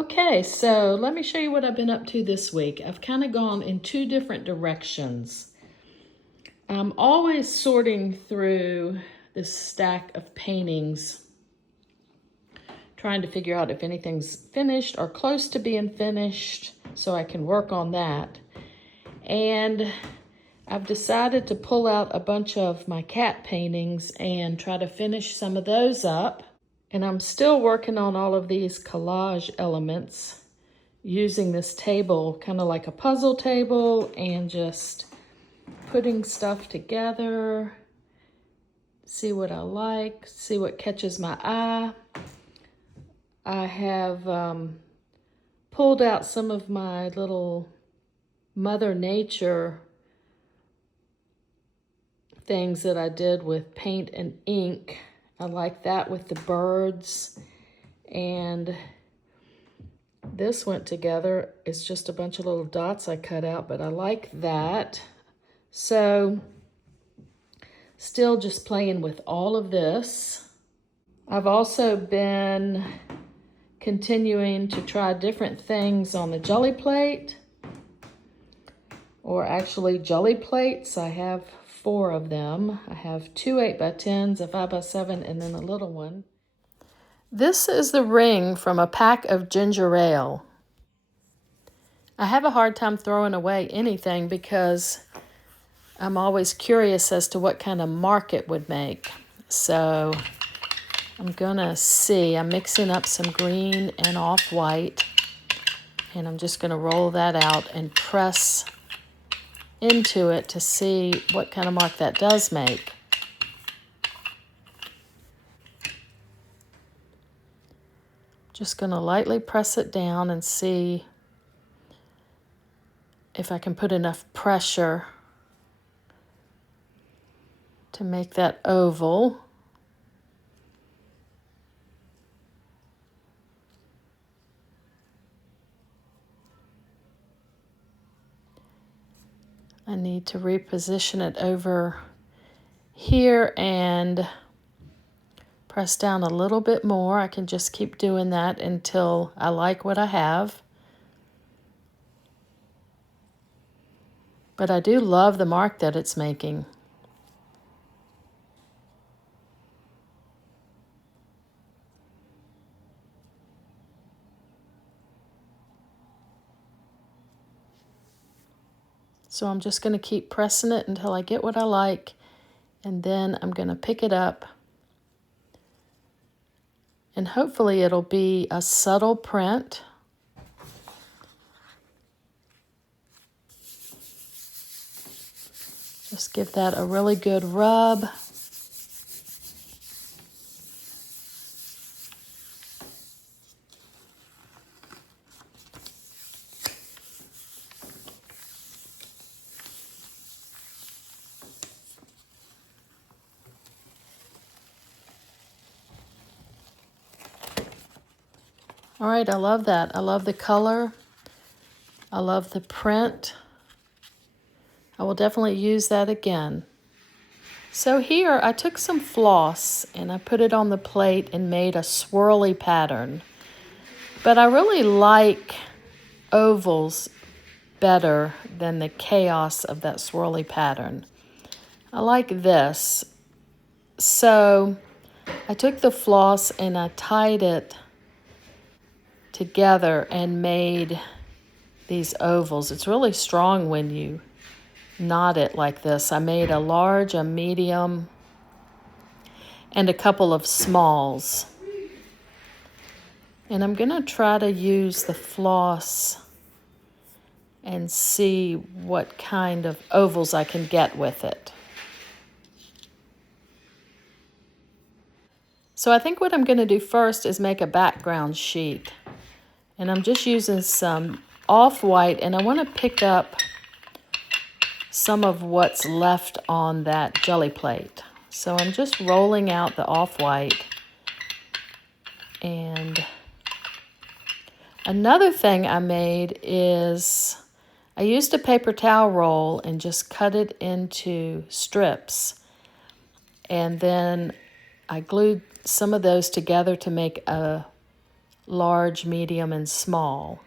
Okay, so let me show you what I've been up to this week. I've kind of gone in two different directions. I'm always sorting through this stack of paintings, trying to figure out if anything's finished or close to being finished so I can work on that. And I've decided to pull out a bunch of my cat paintings and try to finish some of those up. And I'm still working on all of these collage elements using this table kind of like a puzzle table and just putting stuff together, see what I like, see what catches my eye. I have pulled out some of my little Mother Nature things that I did with paint and ink. I like that with the birds, and this went together. It's just a bunch of little dots I cut out, but I like that. So still just playing with all of this. I've also been continuing to try different things on the Gelli plate, or actually Gelli plates. I have 4 of them. I have 2 8x10s, a 5x7, and then a little one. This is the ring from a pack of ginger ale. I have a hard time throwing away anything because I'm always curious as to what kind of mark it would make. So I'm gonna see. I'm mixing up some green and off-white, and I'm just gonna roll that out and press into it to see what kind of mark that does make. Just gonna lightly press it down and see if I can put enough pressure to make that oval. I need to reposition it over here and press down a little bit more. I can just keep doing that until I like what I have. But I do love the mark that it's making. So I'm just going to keep pressing it until I get what I like, and then I'm going to pick it up. And hopefully it'll be a subtle print. Just give that a really good rub. All right, I love that. I love the color. I love the print. I will definitely use that again. So here I took some floss and I put it on the plate and made a swirly pattern. But I really like ovals better than the chaos of that swirly pattern. I like this. So I took the floss and I tied it together and made these ovals. It's really strong when you knot it like this. I made a large, a medium, and a couple of smalls. And I'm gonna try to use the floss and see what kind of ovals I can get with it. So I think what I'm gonna do first is make a background sheet. And I'm just using some off-white, and I wanna pick up some of what's left on that Gelli plate. So I'm just rolling out the off-white. And another thing I made is I used a paper towel roll and just cut it into strips. And then I glued some of those together to make a large, medium, and small.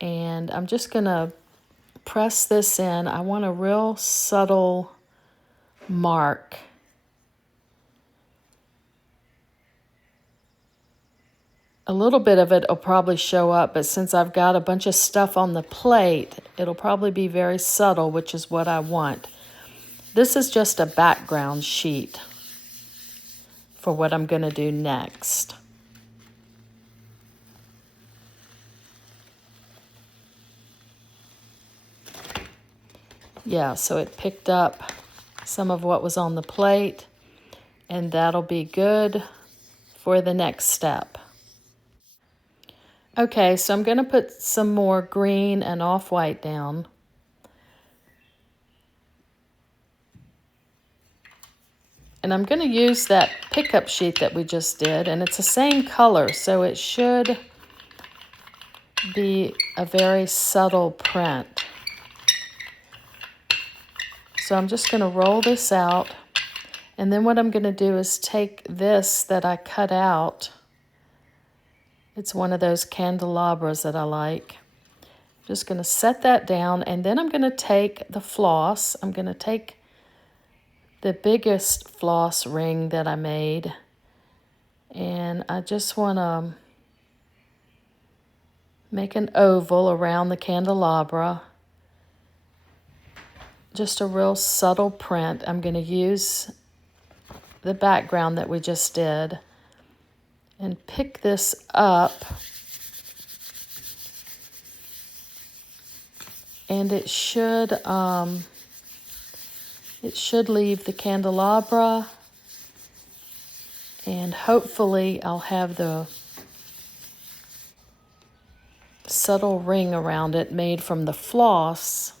And I'm just gonna press this in. I want a real subtle mark. A little bit of it will probably show up, but since I've got a bunch of stuff on the plate, it'll probably be very subtle, which is what I want. This is just a background sheet for what I'm going to do next. Yeah, so it picked up some of what was on the plate, and that'll be good for the next step. Okay, so I'm going to put some more green and off-white down. And I'm going to use that pickup sheet that we just did, and it's the same color, so it should be a very subtle print. So I'm just going to roll this out, and then what I'm going to do is take this that I cut out. It's one of those candelabras that I like. I'm just going to set that down, and then I'm going to take the floss. I'm going to take the biggest floss ring that I made, and I just want to make an oval around the candelabra. Just a real subtle print. I'm going to use the background that we just did and pick this up, and it should leave the candelabra, and hopefully I'll have the subtle ring around it made from the floss.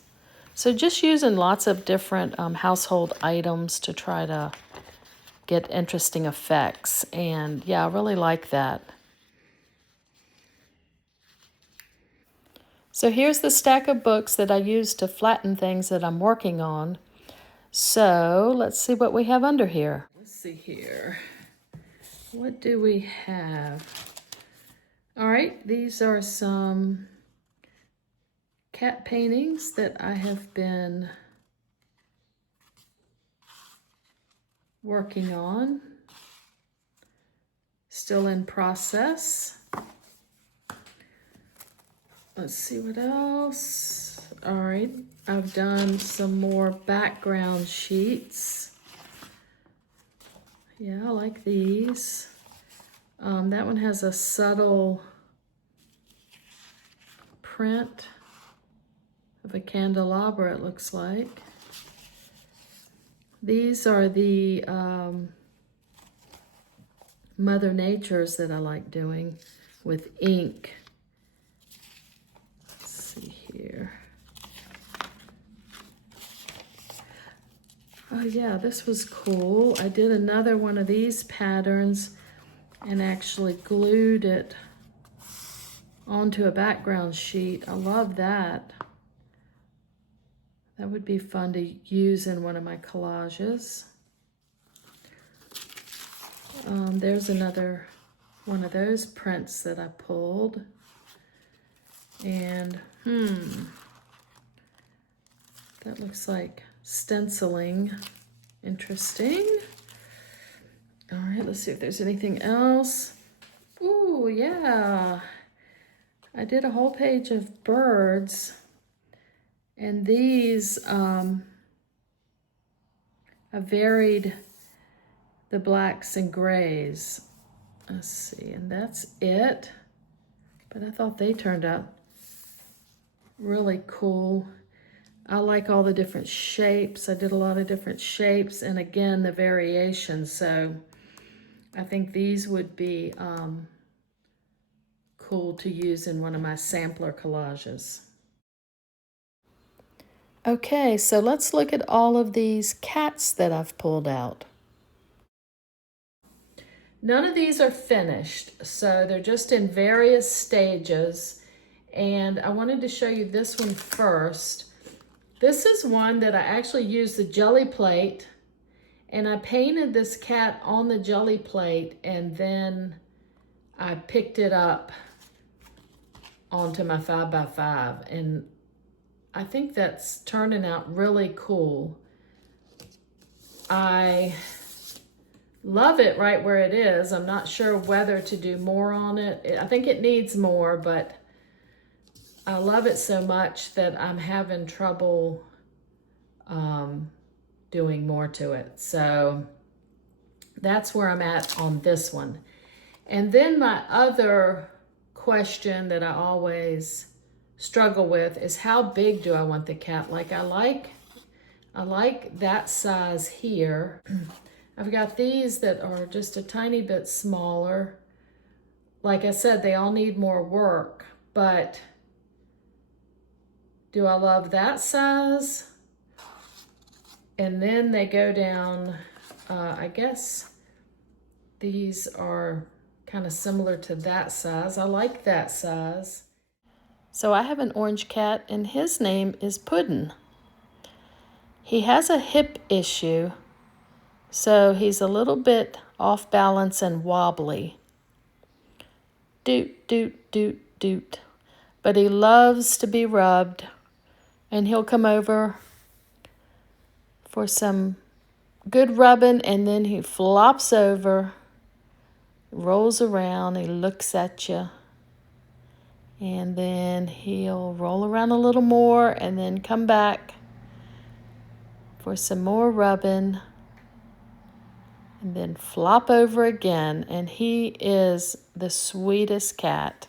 So just using lots of different household items to try to get interesting effects. And yeah, I really like that. So here's the stack of books that I use to flatten things that I'm working on. So let's see what we have under here. Let's see here. What do we have? All right, these are some cat paintings that I have been working on. Still in process. Let's see what else. All right, I've done some more background sheets. Yeah, I like these. That one has a subtle print of a candelabra, it looks like. These are the Mother Natures that I like doing with ink. Let's see here. Oh yeah, this was cool. I did another one of these patterns and actually glued it onto a background sheet. I love that. That would be fun to use in one of my collages. There's another one of those prints that I pulled. And that looks like stenciling. Interesting. All right, let's see if there's anything else. Ooh, yeah. I did a whole page of birds. And these, I varied the blacks and grays. Let's see, and that's it. But I thought they turned out really cool. I like all the different shapes. I did a lot of different shapes, and again, the variations. So I think these would be cool to use in one of my sampler collages. Okay, so let's look at all of these cats that I've pulled out. None of these are finished, so they're just in various stages. And I wanted to show you this one first. This is one that I actually used the jelly plate, and I painted this cat on the jelly plate, and then I picked it up onto my 5x5, and I think that's turning out really cool. I love it right where it is. I'm not sure whether to do more on it. I think it needs more, but I love it so much that I'm having trouble doing more to it. So that's where I'm at on this one. And then my other question that I always struggle with is, how big do I want the cat? Like I like that size here. I've got these that are just a tiny bit smaller. Like I said, they all need more work, but do I love that size? And then they go down, I guess these are kind of similar to that size. I like that size. So I have an orange cat, and his name is Puddin'. He has a hip issue, so he's a little bit off balance and wobbly. Doot, doot, doot, doot. But he loves to be rubbed, and he'll come over for some good rubbing, and then he flops over, rolls around, he looks at you, and then he'll roll around a little more and then come back for some more rubbing, and then flop over again. And he is the sweetest cat.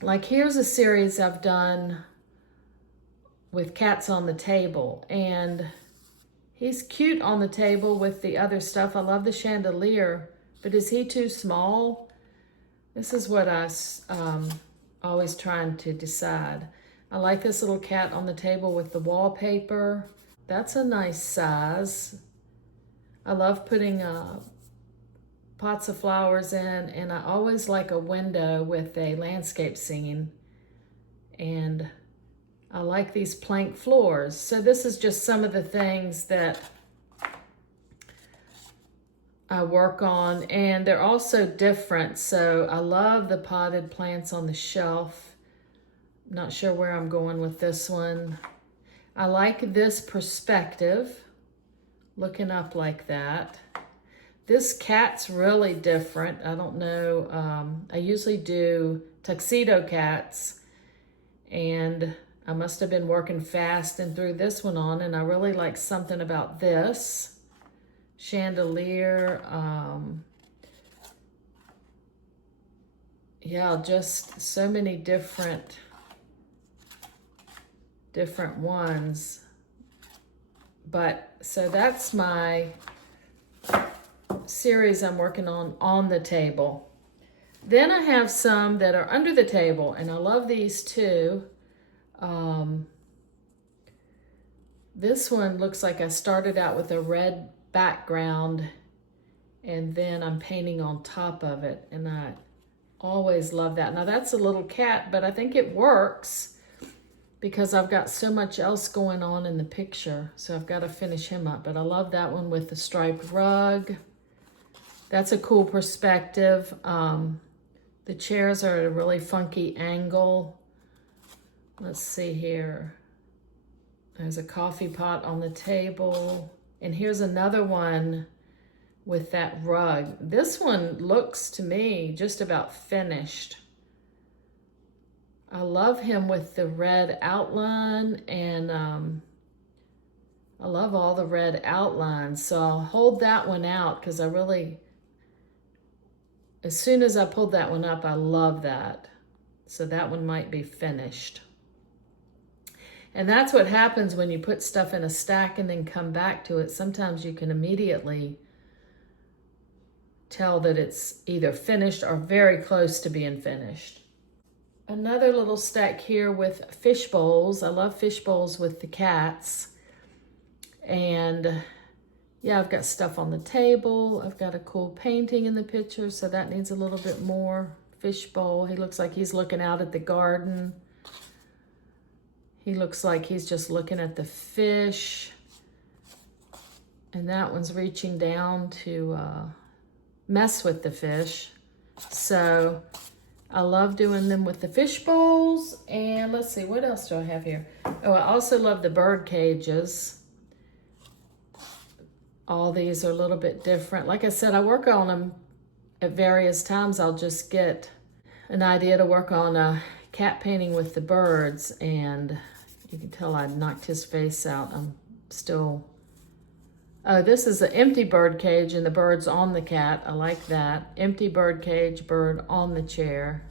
Like, here's a series I've done with cats on the table, and he's cute on the table with the other stuff. I love the chandelier, but is he too small? This is what I always trying to decide. I like this little cat on the table with the wallpaper. That's a nice size. I love putting pots of flowers in, and I always like a window with a landscape scene. And I like these plank floors. So this is just some of the things that I work on, and they're also different. So I love the potted plants on the shelf. I'm not sure where I'm going with this one. I like this perspective, looking up like that. This cat's really different. I don't know. I usually do tuxedo cats, and I must have been working fast and threw this one on, and I really like something about this chandelier. Yeah, just so many different ones. But so that's my series I'm working on the table. Then I have some that are under the table, and I love these too. This one looks like I started out with a red background, and then I'm painting on top of it, and I always love that. Now that's a little cat, but I think it works because I've got so much else going on in the picture, so I've got to finish him up. But I love that one with the striped rug. That's a cool perspective. The chairs are at a really funky angle. Let's see here. There's a coffee pot on the table. And here's another one with that rug. This one looks to me just about finished. I love him with the red outline, and I love all the red outlines. So I'll hold that one out because I really, as soon as I pulled that one up, I love that. So that one might be finished. And that's what happens when you put stuff in a stack and then come back to it. Sometimes you can immediately tell that it's either finished or very close to being finished. Another little stack here with fish bowls. I love fish bowls with the cats. And yeah, I've got stuff on the table. I've got a cool painting in the picture, so that needs a little bit more. Fish bowl. He looks like he's looking out at the garden. He looks like he's just looking at the fish. And that one's reaching down to mess with the fish. So I love doing them with the fish bowls. And let's see, what else do I have here? Oh, I also love the bird cages. All these are a little bit different. Like I said, I work on them at various times. I'll just get an idea to work on a cat painting with the birds, and you can tell I knocked his face out. I'm still... Oh, this is an empty bird cage and the bird's on the cat. I like that. Empty bird cage, bird on the chair.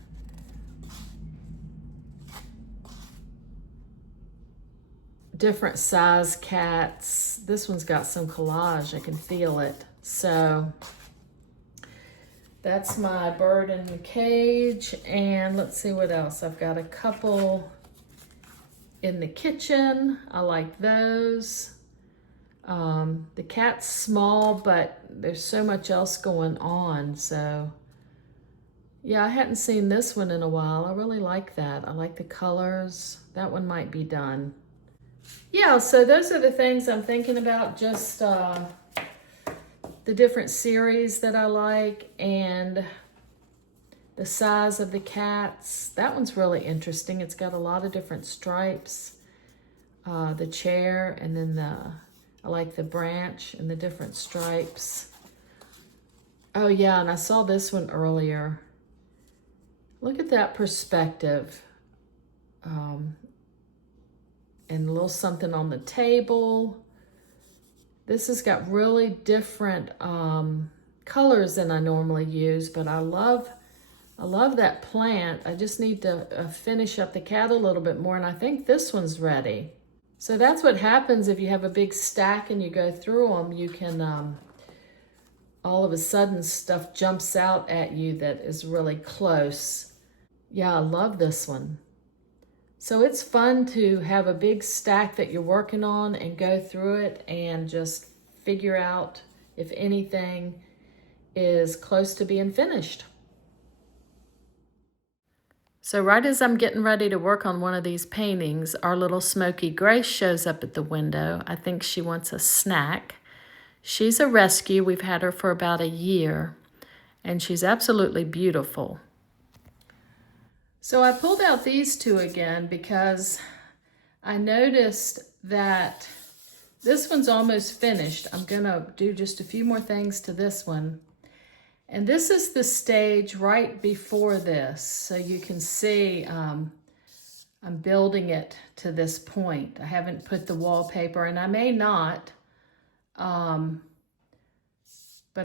Different size cats. This one's got some collage. I can feel it. So that's my bird in the cage. And let's see what else. I've got a couple in the kitchen. I like those. The cat's small, but there's so much else going on. So yeah, I hadn't seen this one in a while. I really like that. I like the colors. That one might be done. Yeah, so those are the things I'm thinking about, just the different series that I like and the size of the cats. That one's really interesting. It's got a lot of different stripes. The chair, and then I like the branch and the different stripes. Oh yeah, and I saw this one earlier. Look at that perspective. And a little something on the table. This has got really different colors than I normally use, but I love that plant. I just need to finish up the cat a little bit more, and I think this one's ready. So that's what happens if you have a big stack and you go through them. You can, all of a sudden stuff jumps out at you that is really close. Yeah, I love this one. So it's fun to have a big stack that you're working on and go through it and just figure out if anything is close to being finished. So right as I'm getting ready to work on one of these paintings, our little Smoky Grace shows up at the window. I think she wants a snack. She's a rescue. We've had her for about a year, and she's absolutely beautiful. So I pulled out these two again because I noticed that this one's almost finished. I'm gonna do just a few more things to this one. And this is the stage right before this. So you can see I'm building it to this point. I haven't put the wallpaper, and I may not, but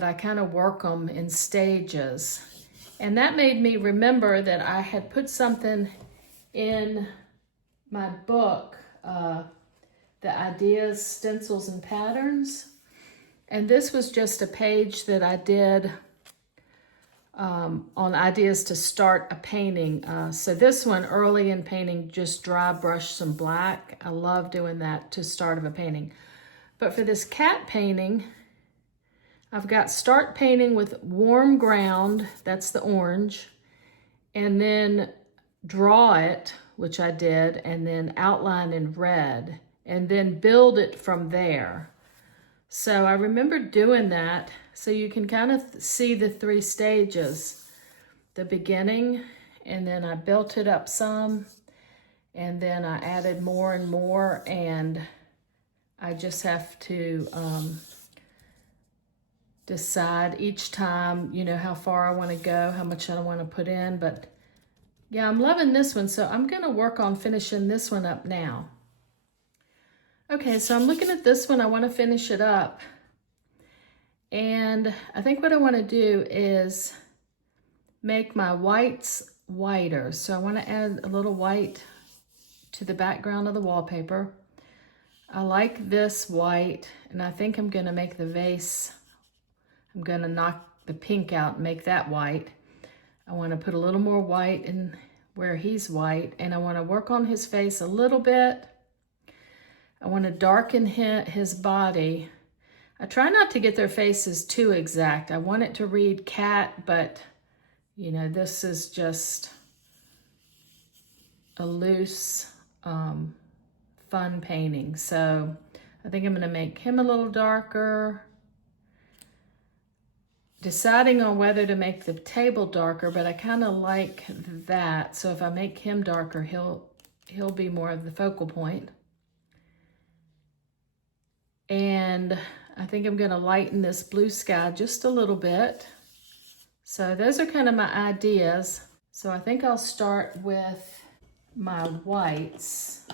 I kind of work them in stages. And that made me remember that I had put something in my book, the Ideas, Stencils, and Patterns. And this was just a page that I did on ideas to start a painting. So this one, early in painting, just dry brush some black. I love doing that to start of a painting. But for this cat painting, I've got start painting with warm ground, that's the orange, and then draw it, which I did, and then outline in red, and then build it from there. So I remember doing that, so you can kind of see the three stages. The beginning, and then I built it up some, and then I added more and more, and I just have to decide each time, you know, how far I want to go, how much I want to put in. But yeah, I'm loving this one, so I'm going to work on finishing this one up now. Okay, so I'm looking at this one. I want to finish it up. And I think what I want to do is make my whites whiter. So I want to add a little white to the background of the wallpaper. I like this white, and I think I'm going to make the vase, I'm going to knock the pink out and make that white. I want to put a little more white in where he's white, and I want to work on his face a little bit. I want to darken his body. I try not to get their faces too exact. I want it to read cat, but you know, this is just a loose, fun painting. So I think I'm going to make him a little darker. deciding on whether to make the table darker, but I kind of like that. So if I make him darker, he'll be more of the focal point. And I think I'm going to lighten this blue sky just a little bit. So those are kind of my ideas. So I think I'll start with my whites.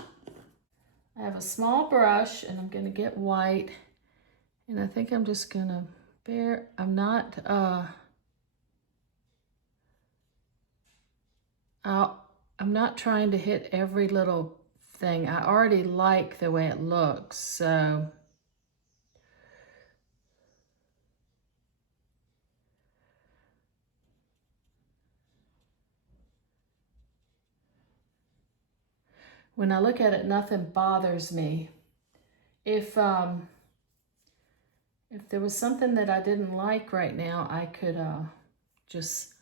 I have a small brush and I'm going to get white. And I think I'm just going to I'm not trying to hit every little thing. I already like the way it looks, so when I look at it, nothing bothers me. If there was something that I didn't like right now, I could just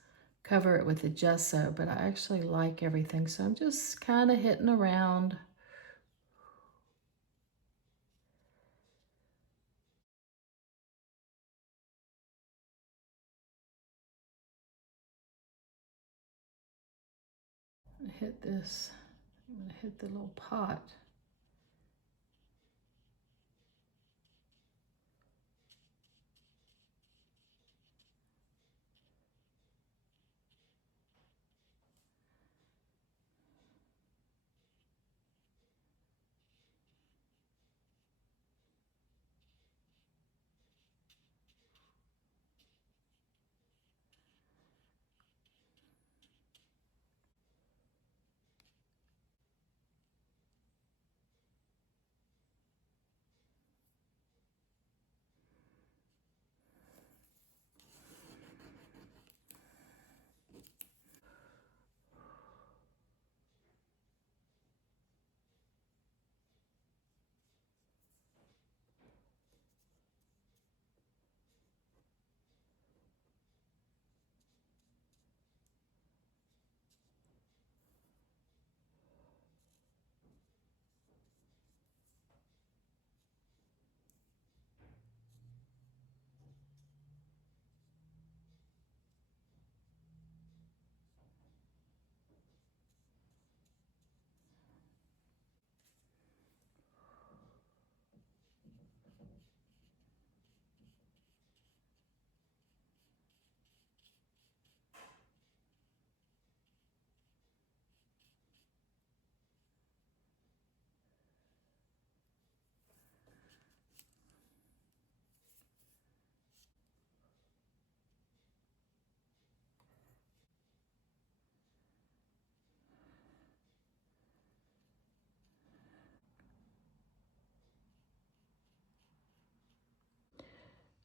cover it with the gesso, but I actually like everything, so I'm just kind of hitting around. I'm gonna hit this, I'm gonna hit the little pot.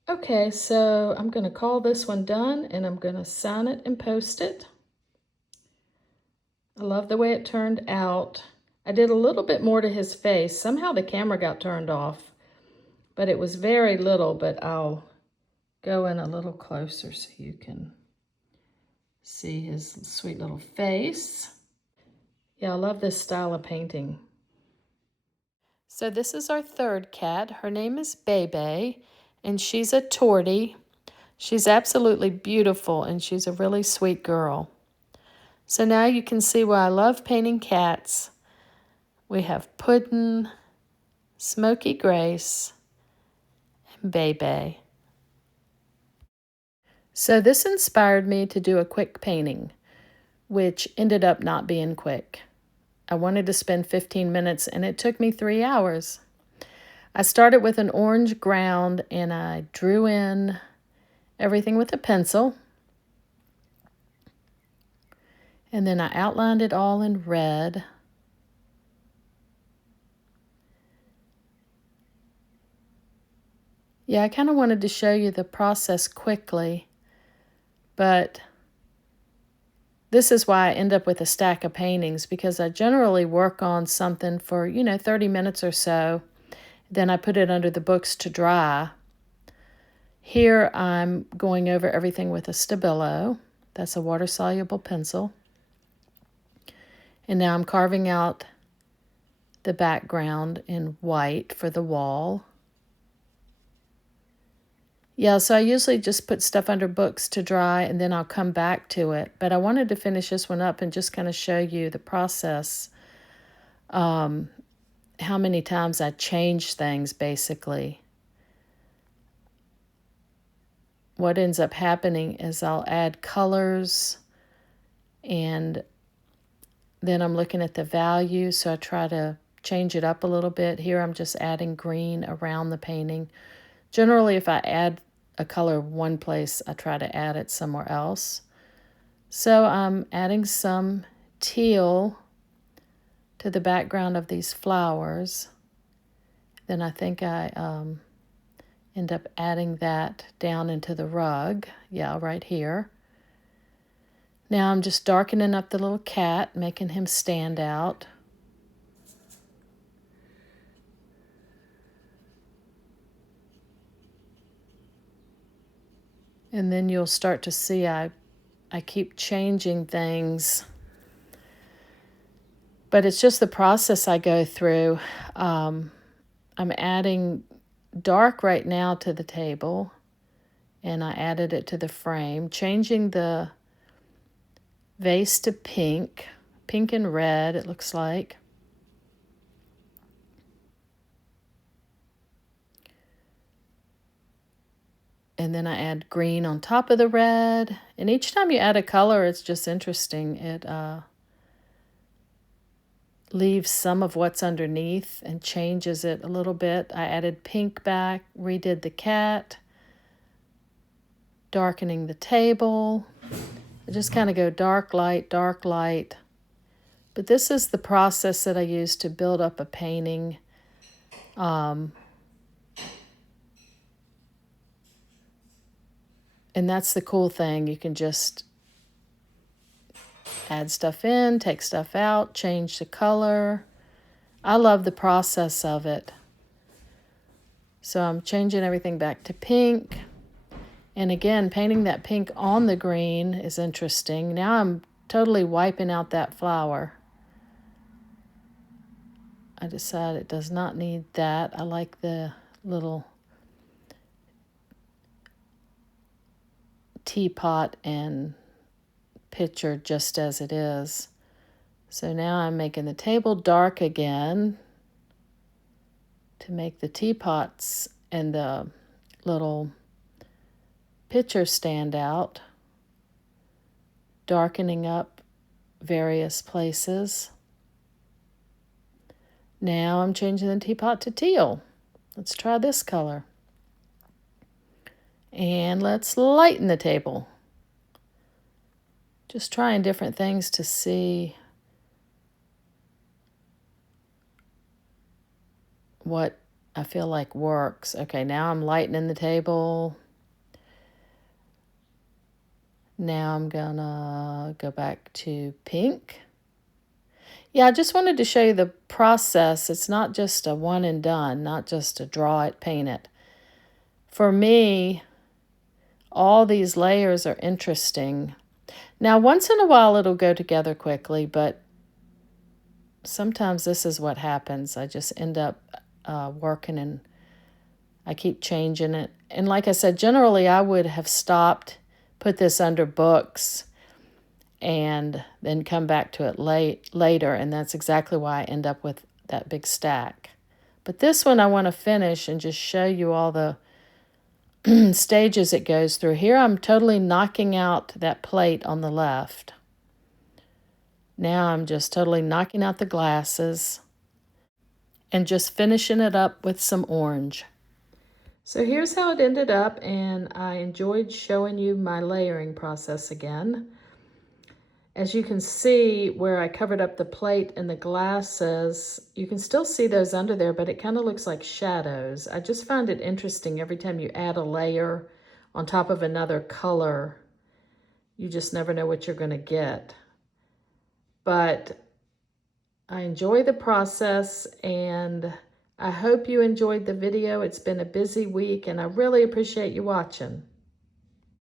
Okay, so I'm going to call this one done and I'm going to sign it and post it. I love the way it turned out. I did a little bit more to his face. Somehow the camera got turned off, but it was very little, but I'll go in a little closer so you can see his sweet little face. Yeah, I love this style of painting. So this is our third cat. Her name is Bebe, and she's a tortie. She's absolutely beautiful, and she's a really sweet girl. So now you can see why I love painting cats. We have Puddin', Smoky Grace, and Bebe. So this inspired me to do a quick painting, which ended up not being quick. I wanted to spend 15 minutes, and it took me 3 hours. I started with an orange ground, and I drew in everything with a pencil. And then I outlined it all in red. Yeah, I kind of wanted to show you the process quickly, but this is why I end up with a stack of paintings, because I generally work on something for, 30 minutes or so. Then I put it under the books to dry. Here I'm going over everything with a Stabilo. That's a water-soluble pencil. And now I'm carving out the background in white for the wall. Yeah, so I usually just put stuff under books to dry and then I'll come back to it. But I wanted to finish this one up and just kind of show you the process. How many times I change things, basically. What ends up happening is I'll add colors, and then I'm looking at the value, so I try to change it up a little bit. Here I'm just adding green around the painting. Generally, if I add a color one place, I try to add it somewhere else. So I'm adding some teal to the background of these flowers. Then I think I end up adding that down into the rug. Yeah, right here. Now I'm just darkening up the little cat, making him stand out. And then you'll start to see I keep changing things. But it's just the process I go through. I'm adding dark right now to the table, and I added it to the frame, changing the vase to pink and red, it looks like. And then I add green on top of the red. And each time you add a color, it's just interesting. It leaves some of what's underneath and changes it a little bit. I added pink back, redid the cat, darkening the table. I just kind of go dark, light, dark, light. But this is the process that I use to build up a painting. And that's the cool thing. You can just add stuff in, take stuff out, change the color. I love the process of it. So I'm changing everything back to pink. And again, painting that pink on the green is interesting. Now I'm totally wiping out that flower. I decided it does not need that. I like the little teapot and picture just as it is. So now I'm making the table dark again to make the teapots and the little picture stand out, darkening up various places. Now I'm changing the teapot to teal. Let's try this color. And let's lighten the table. Just trying different things to see what I feel like works. Okay, now I'm lightening the table. Now I'm gonna go back to pink. Yeah, I just wanted to show you the process. It's not just a one and done, not just a draw it, paint it. For me, all these layers are interesting. Now, once in a while, it'll go together quickly, but sometimes this is what happens. I just end up working and I keep changing it. And like I said, generally, I would have stopped, put this under books, and then come back to it later, and that's exactly why I end up with that big stack. But this one I want to finish and just show you all the stages it goes through. Here I'm totally knocking out that plate on the left. Now I'm just totally knocking out the glasses and just finishing it up with some orange. So here's how it ended up, and I enjoyed showing you my layering process again. As you can see where I covered up the plate and the glasses, you can still see those under there, but it kind of looks like shadows. I just find it interesting every time you add a layer on top of another color. You just never know what you're going to get. But I enjoy the process, and I hope you enjoyed the video. It's been a busy week, and I really appreciate you watching.